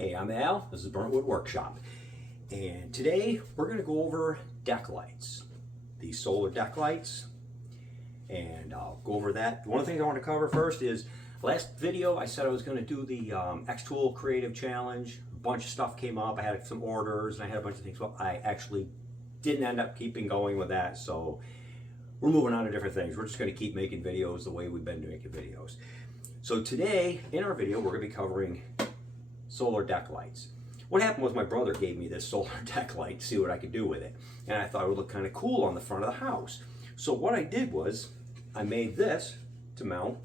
Hey, I'm Al. This is Burnt Wood Workshop. And today we're going to go over deck lights. These solar deck lights. And I'll go over that. One of the things I want to cover first is, last video I said I was going to do the X-Tool Creative Challenge. A bunch of stuff came up. I had some orders and I had a bunch of things. Well, I actually didn't end up keeping going with that. So we're moving on to different things. We're just going to keep making videos the way we've been making videos. So today, in our video, we're going to be covering solar deck lights. What happened was my brother gave me this solar deck light to see what I could do with it. And I thought it would look kind of cool on the front of the house. So what I did was, I made this to mount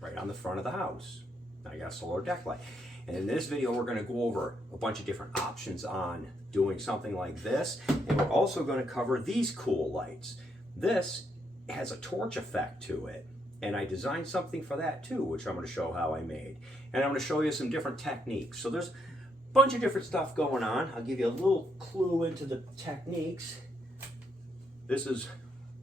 right on the front of the house. I got a solar deck light. And in this video, we're going to go over a bunch of different options on doing something like this. And we're also going to cover these cool lights. This has a torch effect to it. And I designed something for that too, which I'm going to show how I made. And I'm going to show you some different techniques. So there's a bunch of different stuff going on. I'll give you a little clue into the techniques. This is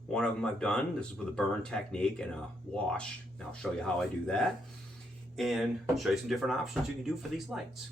one of them I've done. This is with a burn technique and a wash. And I'll show you how I do that. And I'll show you some different options you can do for these lights.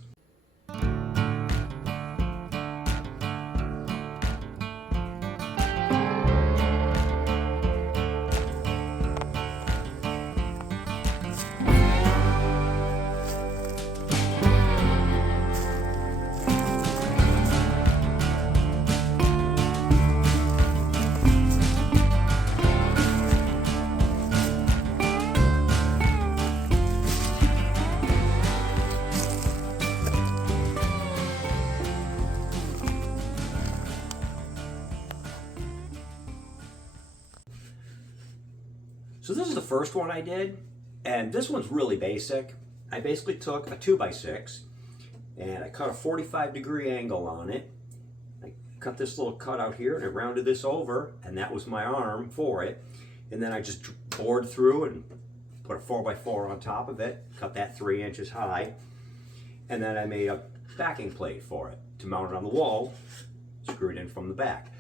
So this is the first one I did, and this one's really basic. I basically took a 2x6 and I cut a 45-degree angle on it. I cut this little cut out here and I rounded this over, and that was my arm for it. And then I just bored through and put a 4x4 on top of it, cut that 3 inches high, and then I made a backing plate for it to mount it on the wall, screwed in from the back.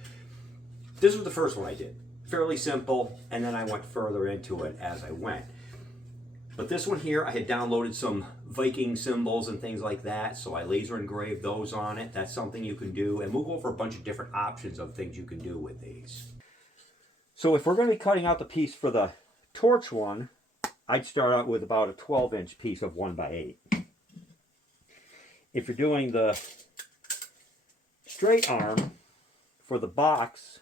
This was the first one I did. Fairly simple, and then I went further into it as I went. But this one here, I had downloaded some Viking symbols and things like that, so I laser engraved those on it. That's something you can do, and we'll go over a bunch of different options of things you can do with these. So if we're going to be cutting out the piece for the torch one, I'd start out with about a 12-inch piece of 1x8. If you're doing the straight arm for the box,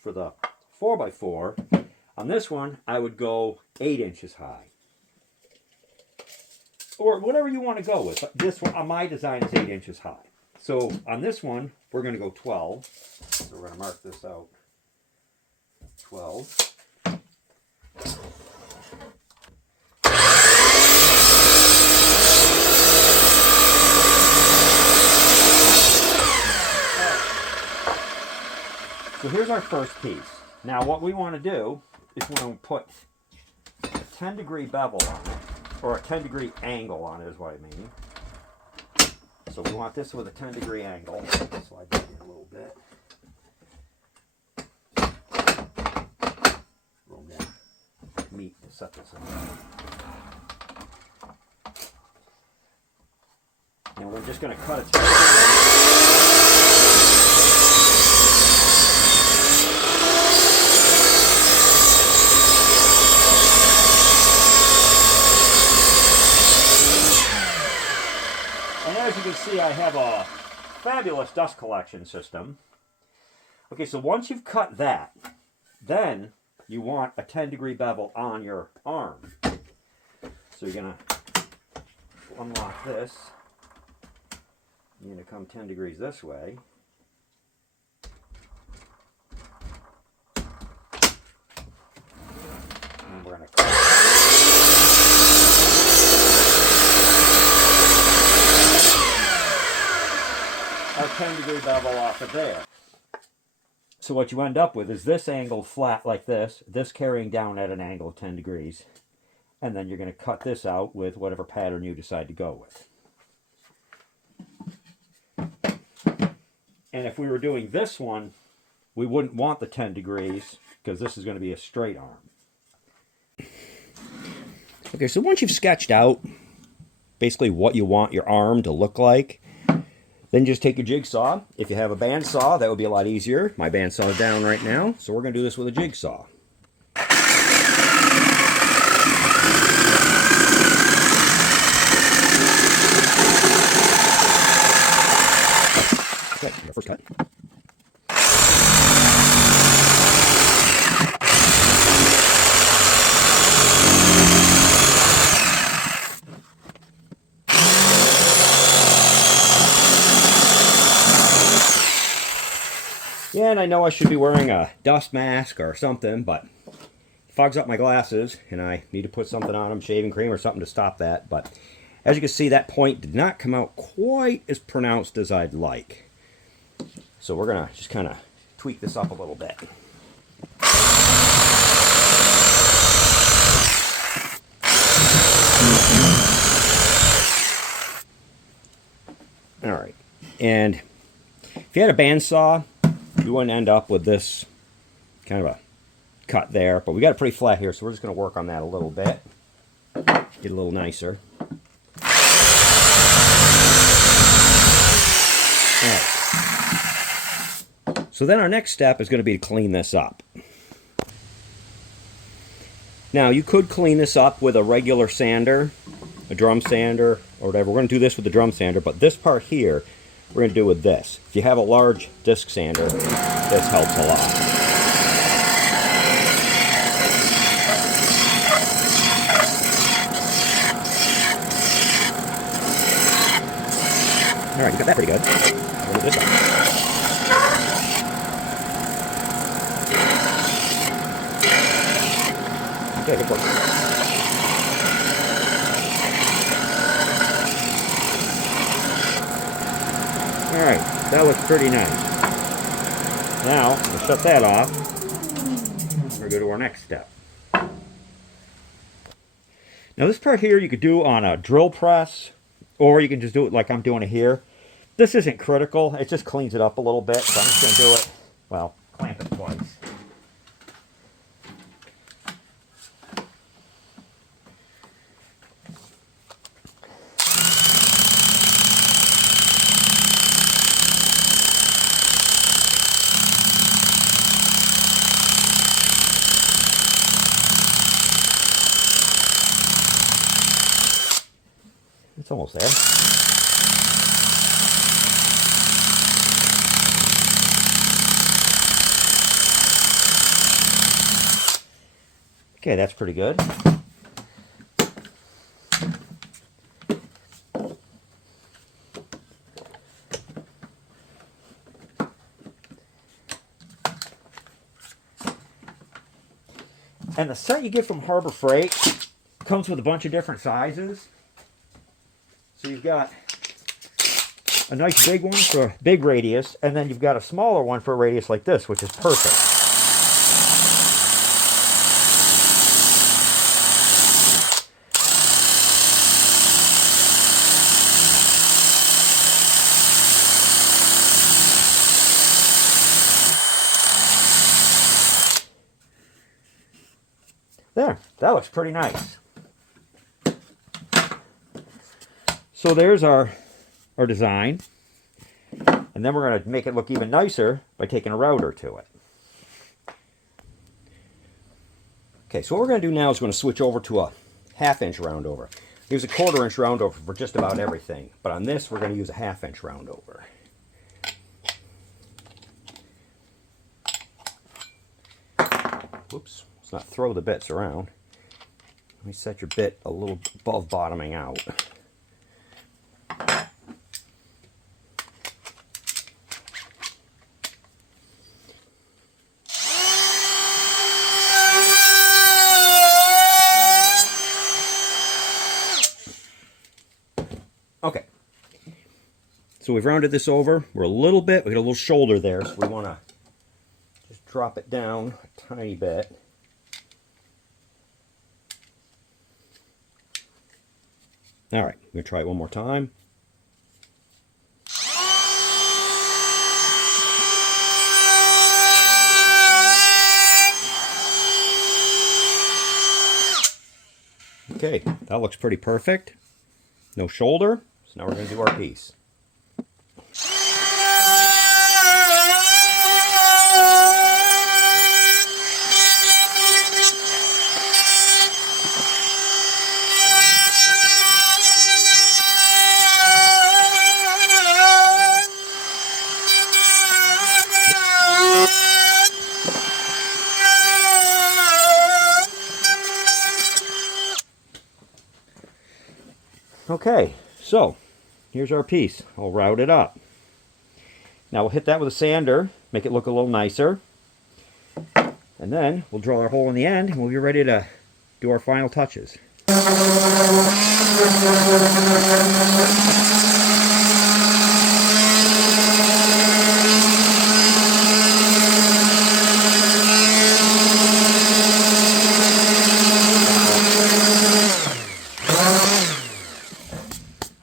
for the 4x4, on this one I would go 8 inches high, or whatever you want to go with. This one on my design is 8 inches high. So on this one we're going to go 12. So we're going to mark this out 12. So here's our first piece. Now what we want to do is we want to put a 10-degree bevel on it, or a 10-degree angle on it is what I mean. So we want this with a 10-degree angle. Slide that in a little bit. Roll down meat to set this in. And we're just going to cut a 10-degree. As you can see, I have a fabulous dust collection system. Okay, so once you've cut that, then you want a 10-degree bevel on your arm. So you're going to unlock this. You're going to come 10 degrees this way. And we're going to cut. Our 10-degree bevel off of there. So what you end up with is this angled flat like this carrying down at an angle of 10 degrees, and then you're going to cut this out with whatever pattern you decide to go with. And if we were doing this one, we wouldn't want the 10 degrees because this is going to be a straight arm. Okay, so once you've sketched out basically what you want your arm to look like. Then just take your jigsaw. If you have a bandsaw, that would be a lot easier. My bandsaw is down right now, so we're going to do this with a jigsaw. Okay, your first cut. Yeah, and I know I should be wearing a dust mask or something, but it fogs up my glasses, and I need to put something on them, shaving cream or something to stop that. But as you can see, that point did not come out quite as pronounced as I'd like. So we're going to just kind of tweak this up a little bit. All right, and if you had a bandsaw, you wouldn't end up with this kind of a cut there, but we got it pretty flat here, so we're just going to work on that a little bit, get it a little nicer. All right. So then our next step is going to be to clean this up. Now you could clean this up with a regular sander, a drum sander, or whatever. We're going to do this with the drum sander, but this part here we're going to do with this. If you have a large disc sander, this helps a lot. All right, you got that pretty good. We'll do this one. Okay, good work. Alright, that looks pretty nice. Now, we'll shut that off. We're going to go to our next step. Now this part here you could do on a drill press, or you can just do it like I'm doing it here. This isn't critical, it just cleans it up a little bit, so I'm just going to do it, well, clamp it twice. It's almost there. Okay, that's pretty good. And the set you get from Harbor Freight comes with a bunch of different sizes. So you've got a nice big one for big radius, and then you've got a smaller one for a radius like this, which is perfect. There, that looks pretty nice. So there's our design, and then we're going to make it look even nicer by taking a router to it. Okay, so what we're going to do now is we're going to switch over to a 1/2 inch round over. Use a 1/4 inch round over for just about everything, but on this we're going to use a 1/2 inch round over. Whoops, let's not throw the bits around. Let me set your bit a little above bottoming out. Okay, so we've rounded this over. We're a little bit, we got a little shoulder there, so we want to just drop it down a tiny bit. All right, I'm going to try it one more time. Okay, that looks pretty perfect. no shoulder. So now we're going to do our piece. Okay, so here's our piece. I'll route it up. Now we'll hit that with a sander, make it look a little nicer. And then we'll drill our hole in the end and we'll be ready to do our final touches.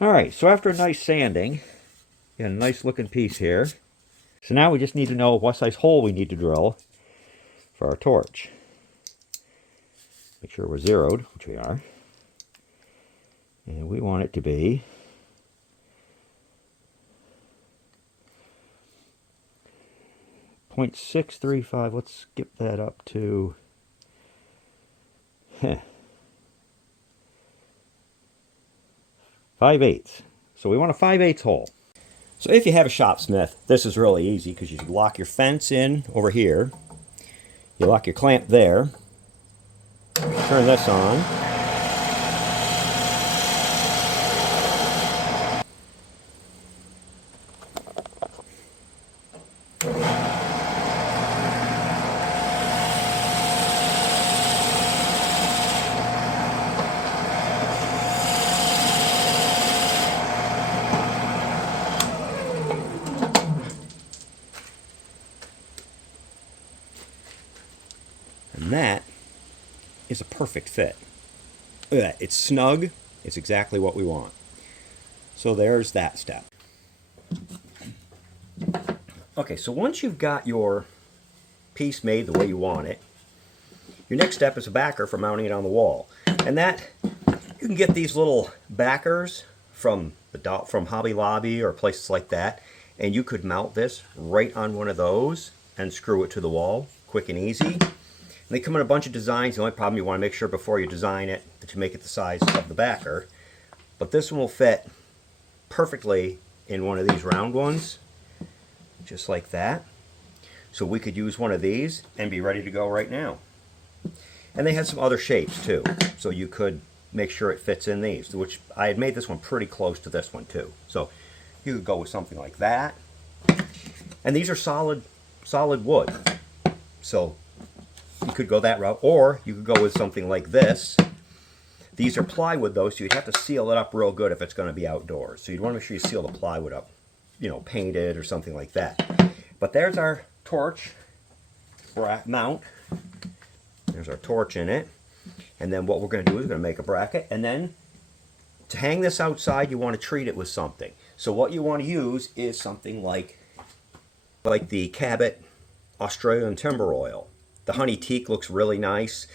Alright, so after a nice sanding, you got a nice looking piece here. So now we just need to know what size hole we need to drill for our torch. Make sure we're zeroed, which we are. And we want it to be .635. Let's skip that up to 5/8. So we want a 5/8 hole. So if you have a shopsmith, this is really easy because you lock your fence in over here. You lock your clamp there. Turn this on. And that is a perfect fit. Look at that. It's snug. It's exactly what we want. So there's that step. Okay, so once you've got your piece made the way you want it, your next step is a backer for mounting it on the wall. And that, you can get these little backers from Hobby Lobby or places like that, and you could mount this right on one of those and screw it to the wall, quick and easy. And they come in a bunch of designs. The only problem, you want to make sure before you design it that you make it the size of the backer. But this one will fit perfectly in one of these round ones, just like that. So we could use one of these and be ready to go right now. And they had some other shapes too, so you could make sure it fits in these, which I had made this one pretty close to this one too. So you could go with something like that. And these are solid wood. So you could go that route, or you could go with something like this. These are plywood though, so you'd have to seal it up real good if it's going to be outdoors. So you'd want to make sure you seal the plywood up, you know, paint it or something like that. But there's our torch mount. There's our torch in it. And then what we're going to do is we're going to make a bracket. And then to hang this outside, you want to treat it with something. So what you want to use is something like the Cabot Australian timber oil. The honey teak looks really nice.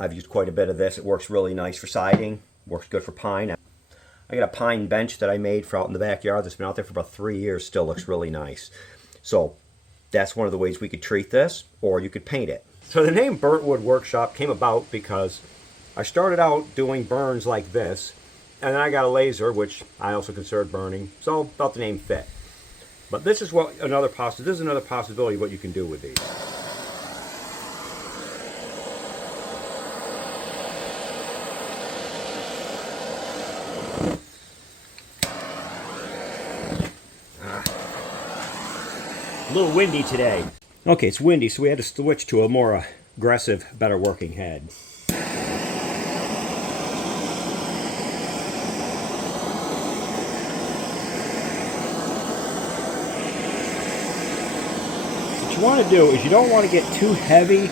I've used quite a bit of this. It works really nice for siding. Works good for pine. I got a pine bench that I made for out in the backyard that's been out there for about 3 years. Still looks really nice. So that's one of the ways we could treat this, or you could paint it. So the name Burnt Wood Workshop came about because I started out doing burns like this, and then I got a laser, which I also considered burning, so felt the name fit. But this is another possibility of what you can do with these. A little windy today. Okay, it's windy, so we had to switch to a more aggressive, better working head. What you want to do is you don't want to get too heavy.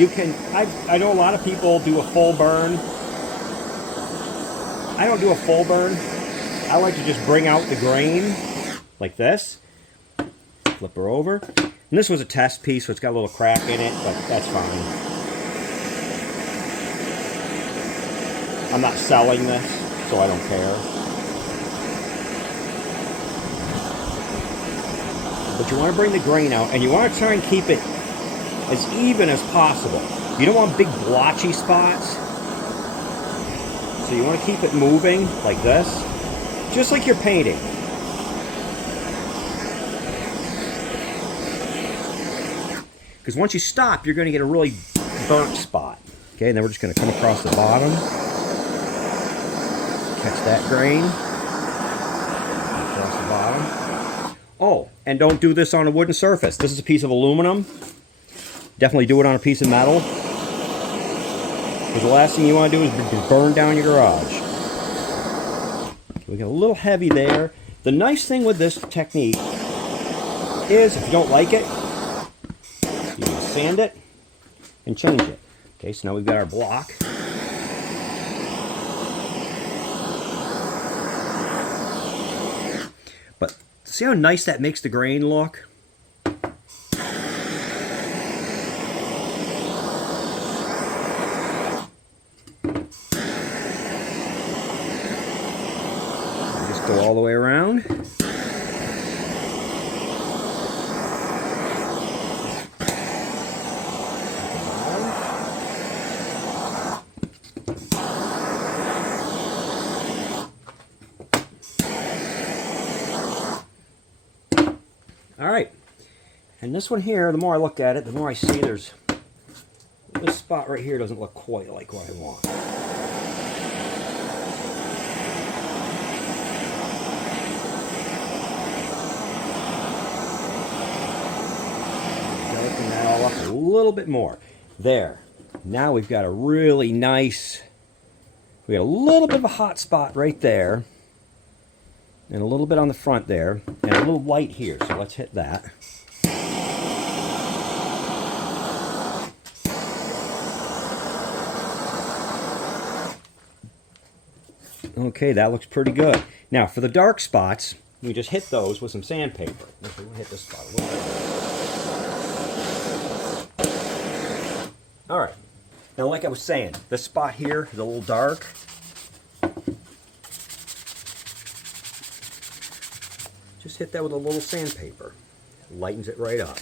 You can, I know a lot of people do a full burn. I don't do a full burn. I like to just bring out the grain like this. Flip her over. And this was a test piece, so it's got a little crack in it, but that's fine. I'm not selling this. so I don't care. But you want to bring the grain out, and you want to try and keep it as even as possible. You don't want big blotchy spots. So you want to keep it moving like this, just like you're painting. Because once you stop, you're going to get a really burnt spot. Okay, and then we're just going to come across the bottom. Catch that grain. Across the bottom. Oh, and don't do this on a wooden surface. This is a piece of aluminum. Definitely do it on a piece of metal. Because the last thing you want to do is burn down your garage. We get a little heavy there. The nice thing with this technique is if you don't like it, you can sand it and change it. Okay, so now we've got our block. But see how nice that makes the grain look? Just go all the way around. All right, and this one here, the more I look at it, the more I see there's this spot right here doesn't look quite like what I want. Darken that all up a little bit more. There. Now we've got a really nice, we got a little bit of a hot spot right there. And a little bit on the front there, and a little white here, so let's hit that. Okay, that looks pretty good. Now, for the dark spots, we just hit those with some sandpaper. Okay, we'll hit this spot a little bit. All right. Now, like I was saying, this spot here is a little dark. Just hit that with a little sandpaper. It lightens it right up.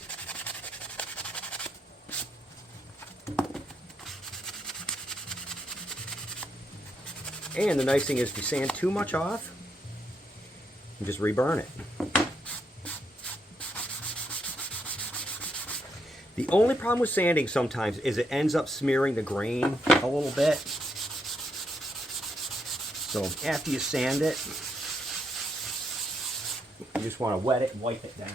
And the nice thing is if you sand too much off, you just reburn it. The only problem with sanding sometimes is it ends up smearing the grain a little bit. So after you sand it, you just want to wet it and wipe it down.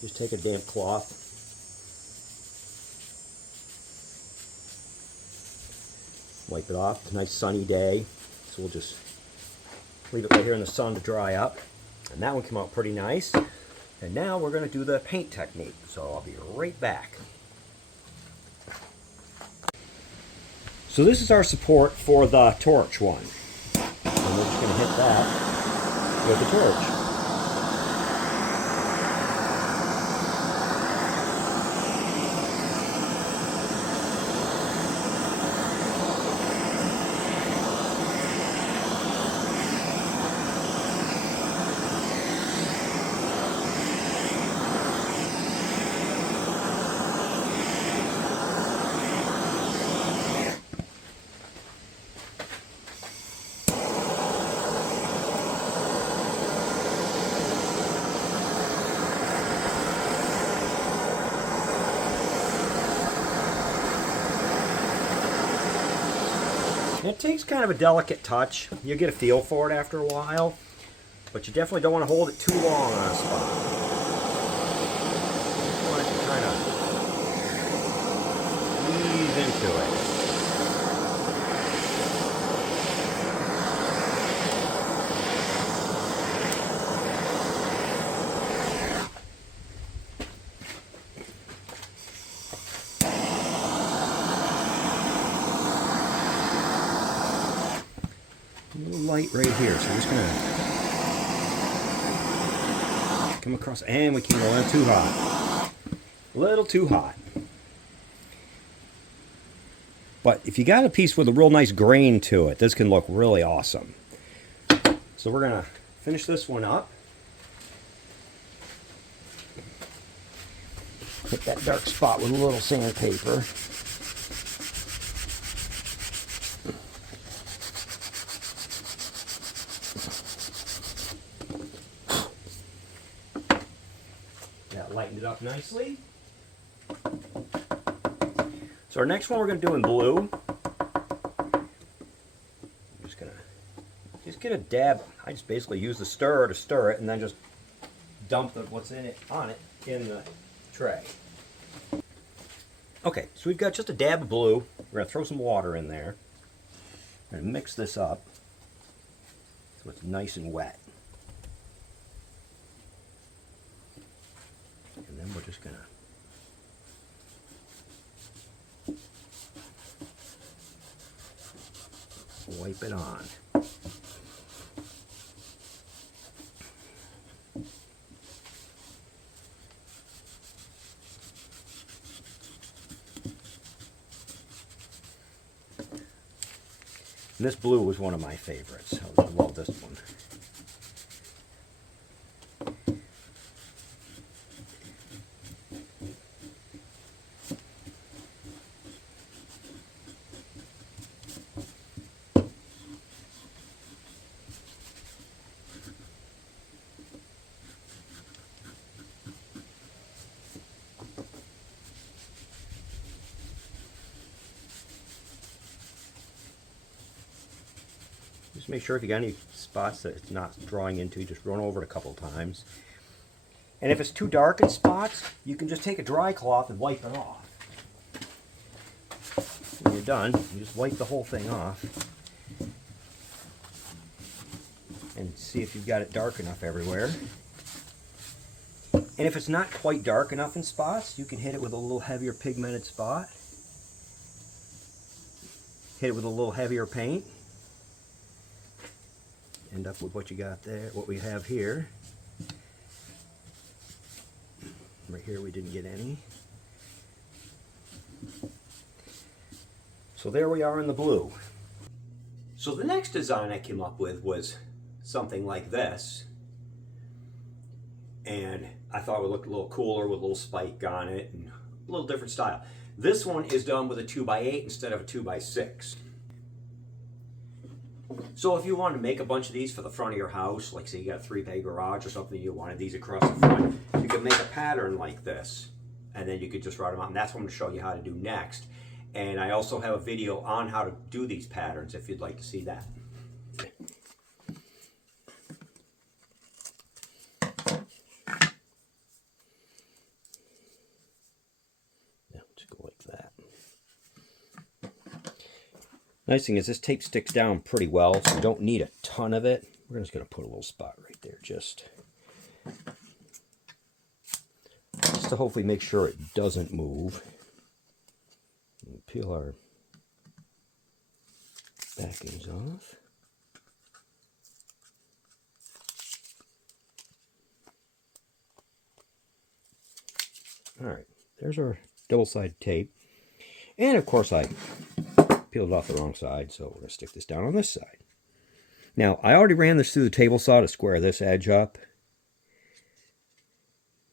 Just take a damp cloth. Wipe it off. It's a nice sunny day. So we'll just leave it right here in the sun to dry up. And that one came out pretty nice. And now we're going to do the paint technique. So I'll be right back. So this is our support for the torch one. And we're just going to hit that with the torch. It takes kind of a delicate touch. You get a feel for it after a while, but you definitely don't want to hold it too long on a spot. You want it to kind of ease into it. Light right here, so we're just gonna come across, and we came a little too hot. A little too hot. But if you got a piece with a real nice grain to it, this can look really awesome. So we're going to finish this one up. Hit that dark spot with a little sandpaper. That lightened it up nicely. So our next one we're going to do in blue. I'm just going to get a dab. I just basically use the stirrer to stir it and then just dump what's in it on it in the tray. Okay, so we've got just a dab of blue. We're going to throw some water in there. We're going to mix this up so it's nice and wet. And then we're just going to wipe it on. And this blue was one of my favorites. I love this one. Just make sure if you got any spots that it's not drawing into, just run over it a couple times. And if it's too dark in spots, you can just take a dry cloth and wipe it off. When you're done, you just wipe the whole thing off and see if you've got it dark enough everywhere. And if it's not quite dark enough in spots, you can hit it with a little heavier pigmented spot. Hit it with a little heavier paint. End up with what you got there, what we have here. Right here we didn't get any. So there we are in the blue. So the next design I came up with was something like this. And I thought it would look a little cooler with a little spike on it and a little different style. This one is done with a 2x8 instead of a 2x6. So if you wanted to make a bunch of these for the front of your house, like say you got a 3-bay garage or something, you wanted these across the front, you could make a pattern like this. And then you could just write them out. And that's what I'm going to show you how to do next. And I also have a video on how to do these patterns if you'd like to see that. Nice thing is this tape sticks down pretty well, so you don't need a ton of it. We're just going to put a little spot right there just to hopefully make sure it doesn't move. And peel our backings off. Alright, there's our double-sided tape. And of course I peeled it off the wrong side, so we're going to stick this down on this side. Now, I already ran this through the table saw to square this edge up.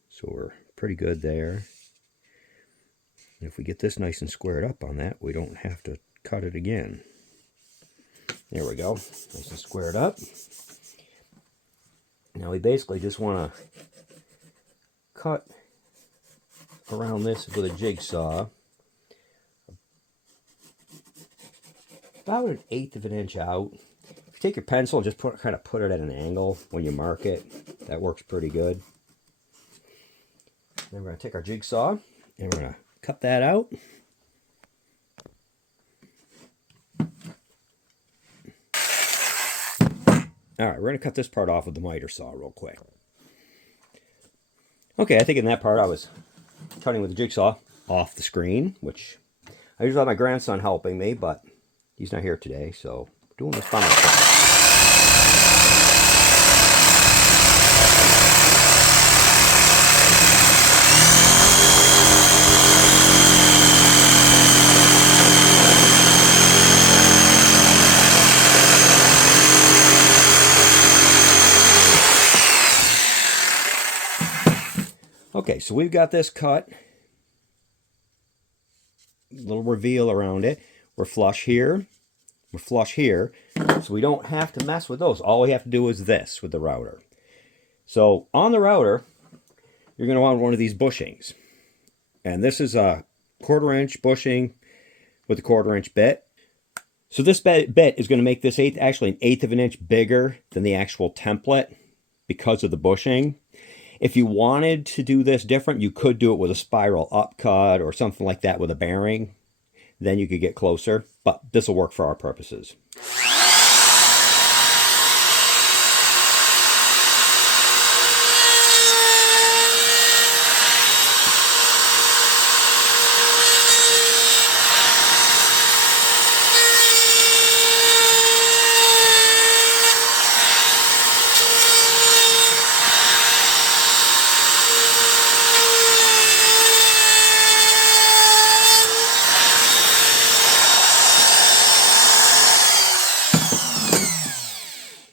So we're pretty good there. And if we get this nice and squared up on that, we don't have to cut it again. There we go. Nice and squared up. Now we basically just want to cut around this with a jigsaw. About 1/8 of an inch out. If you take your pencil and just kind of put it at an angle when you mark it, that works pretty good. Then we're going to take our jigsaw and we're going to cut that out. Alright, we're going to cut this part off with the miter saw real quick. Okay, I think in that part I was cutting with the jigsaw off the screen, which I usually have my grandson helping me, but he's not here today, so I'm doing this by myself. so we've got this cut. Little reveal around it. We're flush here. We're flush here. So we don't have to mess with those. All we have to do is this with the router. So on the router, you're going to want one of these bushings. And this is a 1/4 inch bushing with a 1/4 inch bit. So this bit is going to make this actually an 1/8 of an inch bigger than the actual template because of the bushing. If you wanted to do this different, you could do it with a spiral upcut or something like that with a bearing. Then you could get closer, but this will work for our purposes.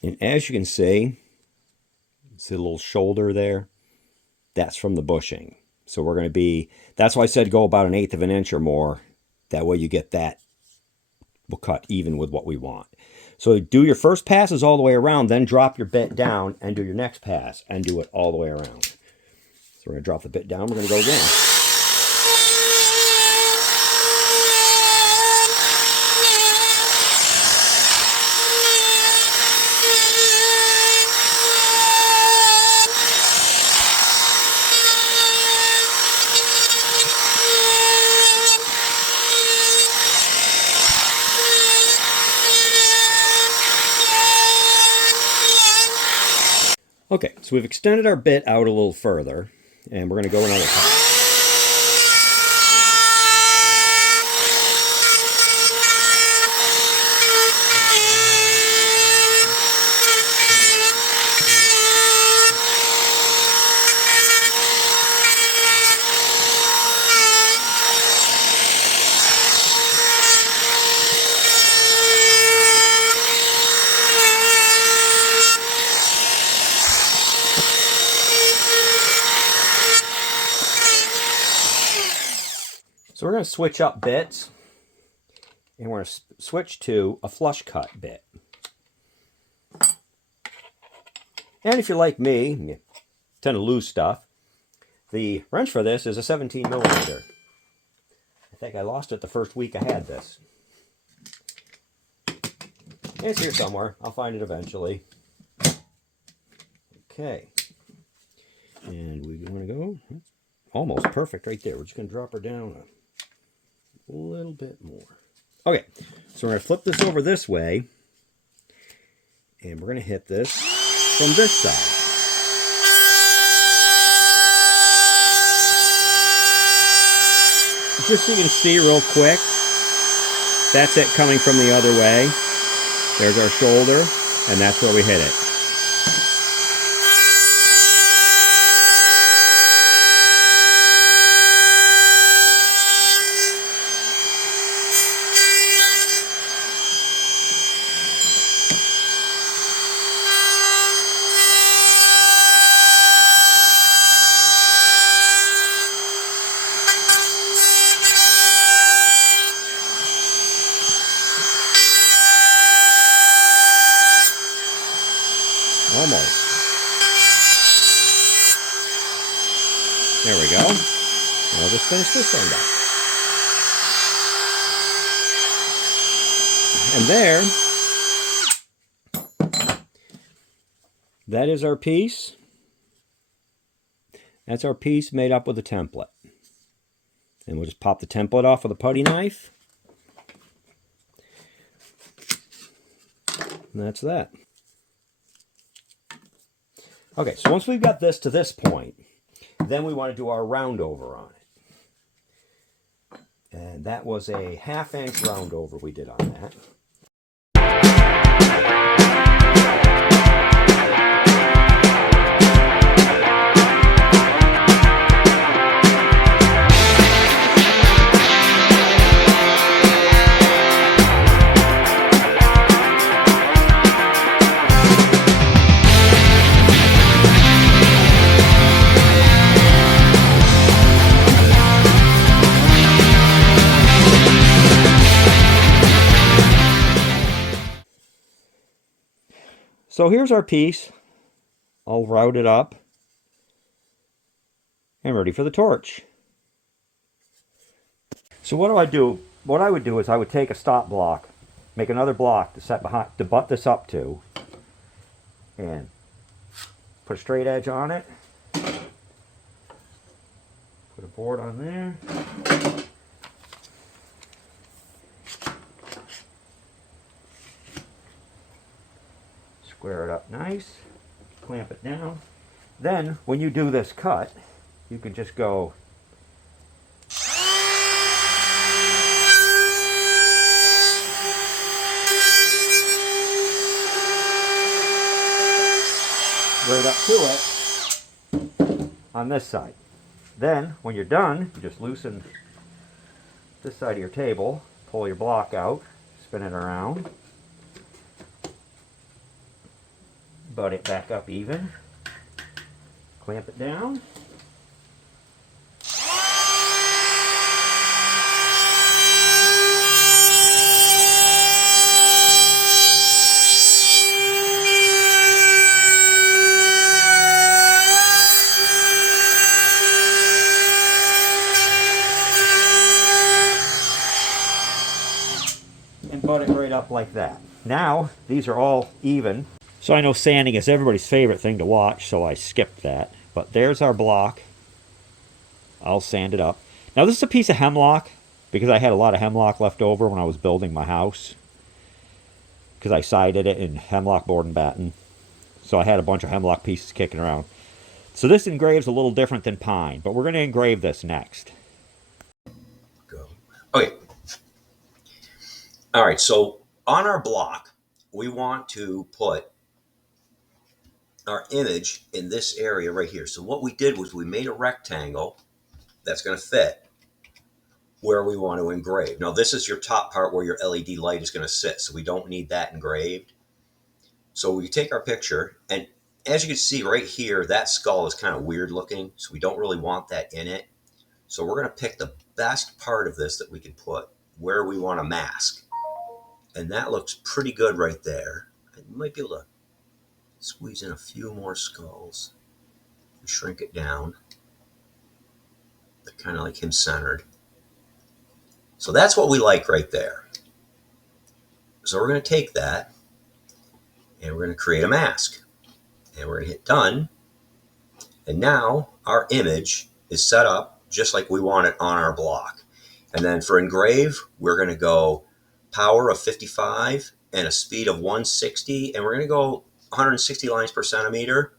And as you can see a little shoulder there? That's from the bushing. So we're going to be, that's why I said go about 1/8 of an inch or more. That way you get that, we'll cut even with what we want. So do your first passes all the way around, then drop your bit down and do your next pass and do it all the way around. So we're going to drop the bit down, we're going to go again. Okay, so we've extended our bit out a little further, and we're going to go another time. So we're going to switch up bits, and we're going to switch to a flush cut bit. And if you're like me, you tend to lose stuff, the wrench for this is a 17 millimeter. I think I lost it the first week I had this. It's here somewhere. I'll find it eventually. Okay. And we want to go almost perfect right there. We're just going to drop her down a little bit more. Okay, so we're going to flip this over this way, and we're going to hit this from this side. Just so you can see real quick, that's it coming from the other way. There's our shoulder, and that's where we hit it. Almost. There we go. Now I'll just finish this end up. And there, that is our piece. That's our piece made up with a template. And we'll just pop the template off with a putty knife. And that's that. Okay, so once we've got this to this point, then we want to do our round over on it. And that was a 1/2 inch round over we did on that. So here's our piece, all routed up and ready for the torch. So what do I do? What I would do is I would take a stop block, make another block to set behind, to butt this up to, and put a straight edge on it. Put a board on there. Square it up nice. Clamp it down. Then, when you do this cut, you can just go right up to it on this side. Then, when you're done, you just loosen this side of your table, pull your block out, spin it around, butt it back up even, clamp it down. And butt it right up like that. Now, these are all even. So I know sanding is everybody's favorite thing to watch, so I skipped that. But there's our block. I'll sand it up. Now this is a piece of hemlock, because I had a lot of hemlock left over when I was building my house. Because I sided it in hemlock board and batten. So I had a bunch of hemlock pieces kicking around. So this engraves a little different than pine, but we're going to engrave this next. Go. Okay. All right, so on our block, we want to put our image in this area right here. So what we did was we made a rectangle that's going to fit where we want to engrave. Now this is your top part where your LED light is going to sit, so we don't need that engraved. So we take our picture, and as you can see right here, that skull is kind of weird looking, so we don't really want that in it. So we're going to pick the best part of this that we can put where we want to mask. And that looks pretty good right there. I might be able to squeeze in a few more skulls and shrink it down. Kind of like him centered. So that's what we like right there. So we're going to take that and we're going to create a mask. And we're going to hit done. And now our image is set up just like we want it on our block. And then for engrave, we're going to go power of 55 and a speed of 160, and we're going to go 160 lines per centimeter,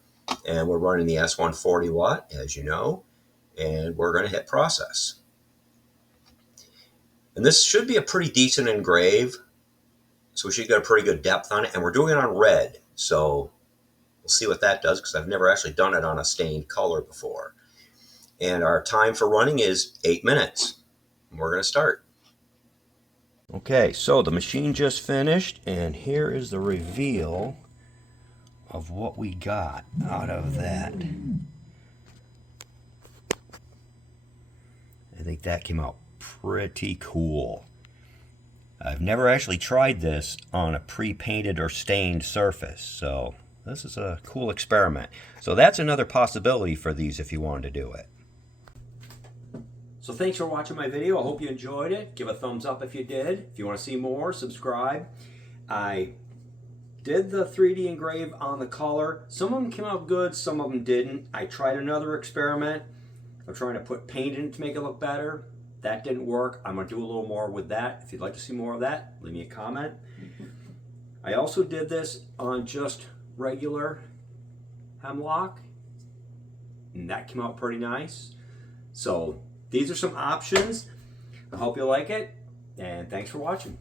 and we're running the S140 watt, as you know, and we're going to hit process. And this should be a pretty decent engrave, so we should get a pretty good depth on it, and we're doing it on red, so we'll see what that does, because I've never actually done it on a stained color before. And our time for running is 8 minutes. We're going to start. Okay, so the machine just finished, and here is the reveal of what we got out of that. I think that came out pretty cool. I've never actually tried this on a pre-painted or stained surface, so this is a cool experiment. So that's another possibility for these if you wanted to do it. So thanks for watching my video. I hope you enjoyed it. Give a thumbs up if you did. If you want to see more, subscribe. I did the 3D engrave on the color. Some of them came out good, some of them didn't. I tried another experiment. I'm trying to put paint in to make it look better. That didn't work. I'm going to do a little more with that. If you'd like to see more of that, leave me a comment. I also did this on just regular hemlock, and that came out pretty nice. So these are some options. I hope you like it, and thanks for watching.